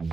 This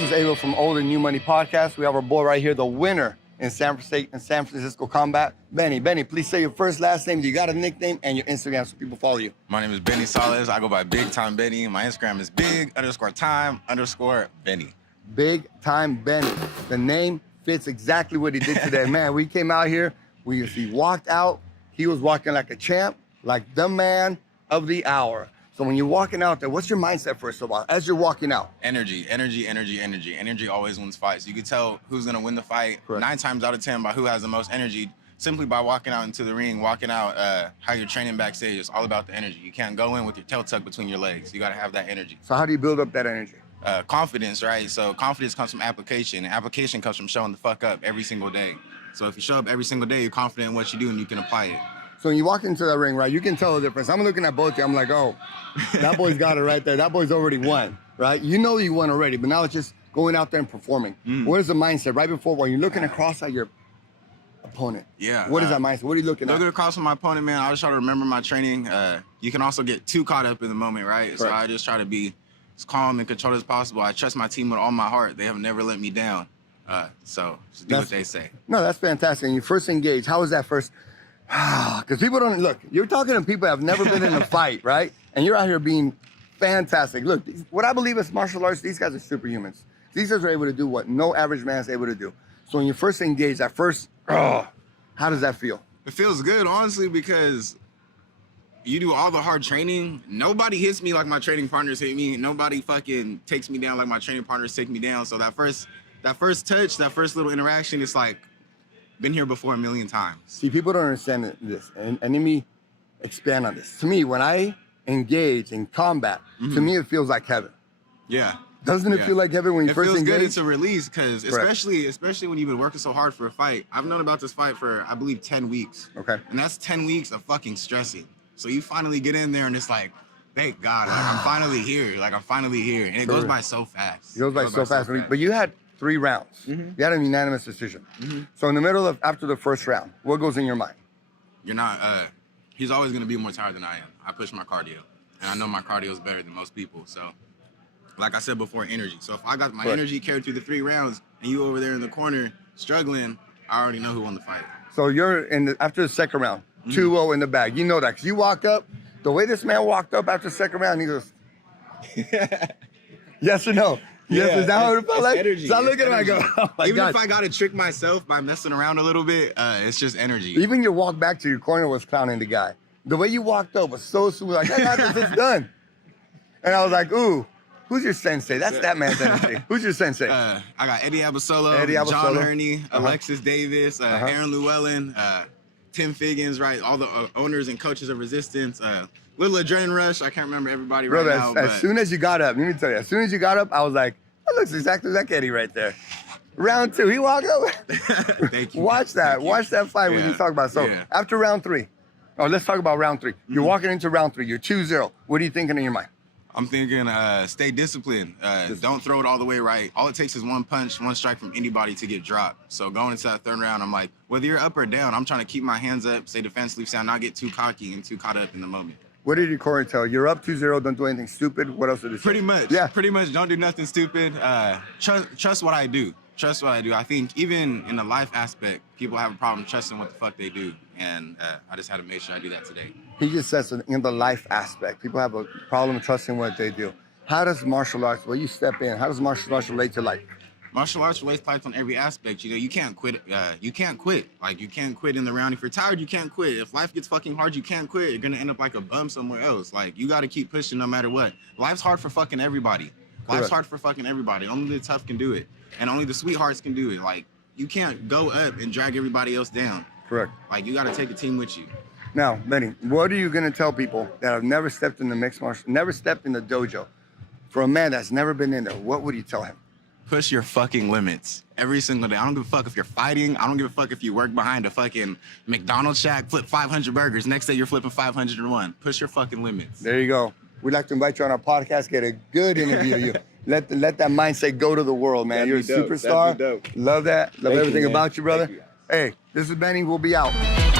is Ava from Old and New Money Podcast. We have our boy right here, the winner in San Francisco combat, Benny. Benny, please say your first, last name. You got a nickname and your Instagram so people follow you. My name is Benny SALAS. I go by Big Time Benny. My Instagram is big_time_Benny. Big Time Benny. The name fits exactly what he did today. Man, we came out here. He walked out. He was walking like a champ, like the man of the hour. So when you're walking out there, what's your mindset first of all, as you're walking out? Energy. Energy always wins fights. You can tell who's going to win the fight. Correct. 9 times out of 10 by who has the most energy, simply by walking out into the ring, walking out how you're training backstage. It's all about the energy. You can't go in with your tail tucked between your legs. You got to have that energy. So how do you build up that energy? Confidence, right? So confidence comes from application, and application comes from showing the fuck up every single day. So if you show up every single day, you're confident in what you do and you can apply it. So when you walk into that ring, right, you can tell the difference. I'm looking at both of you. I'm like, oh, that boy's got it right there. That boy's already won, right? You know you won already, but now it's just going out there and performing. What is the mindset right before when you're looking across at your opponent? Yeah. What is that mindset? What are you looking at? Looking across from my opponent, man, I just try to remember my training. You can also get too caught up in the moment, right? Correct. So I just try to be as calm and controlled as possible. I trust my team with all my heart. They have never let me down. So just do what they say. No, that's fantastic. And you first engage. How was that first? Because people don't, look, you're talking to people that have never been in a fight, right? And you're out here being fantastic. Look, what I believe is martial arts, these guys are superhumans. These guys are able to do what no average man is able to do. So when you first engage, that first, how does that feel? It feels good, honestly, because you do all the hard training. Nobody hits me like my training partners hit me. Nobody fucking takes me down like my training partners take me down. So that first touch, that first little interaction, it's like, been here before a million times. See, people don't understand this, and let me expand on this. To me, when I engage in combat, to me it feels like heaven. Yeah. Doesn't it feel like heaven when you first engage? It feels good. It's a release, because especially when you've been working so hard for a fight. I've known about this fight for, I believe, 10 weeks. Okay. And that's 10 weeks of fucking stressing. So you finally get in there and it's like, thank God, like I'm finally here. And it goes by so fast. It goes by so fast. But you had 3 rounds. You had a unanimous decision. So in the middle of, after the first round, what goes in your mind? You're not, he's always gonna be more tired than I am. I push my cardio, and I know my cardio is better than most people. So, like I said before, energy. So if I got my energy carried through the 3 rounds, and you over there in the corner struggling, I already know who won the fight. So you're after the second round, 2-0 in the bag. You know that, because you walked up, the way this man walked up after the second round, he goes, yes or no? Yes, is that what it felt like? Energy. So I look at him and I go, oh my Even God. if I got to trick myself by messing around a little bit, it's just energy. Even your walk back to your corner was clowning the guy. The way you walked up was so smooth, like, I got this, it's done. And I was like, ooh, who's your sensei? That's that man's energy. Who's your sensei? I got Eddie Abasolo, John Herney, Alexis Davis, Aaron Llewellyn, Tim Figgins, right? All the owners and coaches of Resistance. Little adrenaline rush. I can't remember everybody right now. As soon as you got up, let me tell you, as soon as you got up, I was like, that looks exactly like Eddie right there. Round 2, he walked up. Thank you. Watch that fight when you talk about it. So after round 3, let's talk about round 3. You're walking into round 3, you're 2-0. What are you thinking in your mind? I'm thinking stay disciplined. Don't throw it all the way right. All it takes is one punch, one strike from anybody to get dropped. So going into that 3rd round, I'm like, whether you're up or down, I'm trying to keep my hands up, stay defensively sound, not get too cocky and too caught up in the moment. What did your corner tell? You're up 2-0, don't do anything stupid. What else did it say? Pretty much. Yeah. Pretty much, don't do nothing stupid. Trust what I do. Trust what I do. I think even in the life aspect, people have a problem trusting what the fuck they do. And I just had to make sure I do that today. He just says in the life aspect, people have a problem trusting what they do. How does martial arts, when you step in, how does martial arts relate to life? Martial arts relates to life on every aspect. You know, you can't quit. You can't quit. Like, you can't quit in the round. If you're tired, you can't quit. If life gets fucking hard, you can't quit. You're gonna end up like a bum somewhere else. Like, you gotta keep pushing no matter what. Life's hard for fucking everybody. Life's hard for fucking everybody. Only the tough can do it. And only the sweethearts can do it. Like, you can't go up and drag everybody else down. Correct. Like, you gotta take a team with you. Now, Benny, what are you gonna tell people that have never stepped in the mixed martial, never stepped in the dojo for a man that's never been in there, what would you tell him? Push your fucking limits every single day. I don't give a fuck if you're fighting. I don't give a fuck if you work behind a fucking McDonald's shack, flip 500 burgers. Next day you're flipping 501. Push your fucking limits. There you go. We'd like to invite you on our podcast, get a good interview of you. Let that mindset go to the world, man. You're a superstar. That'd be dope. Love that. Love Thank everything you, man. about you, brother. Thank you. Hey, this is Benny. We'll be out.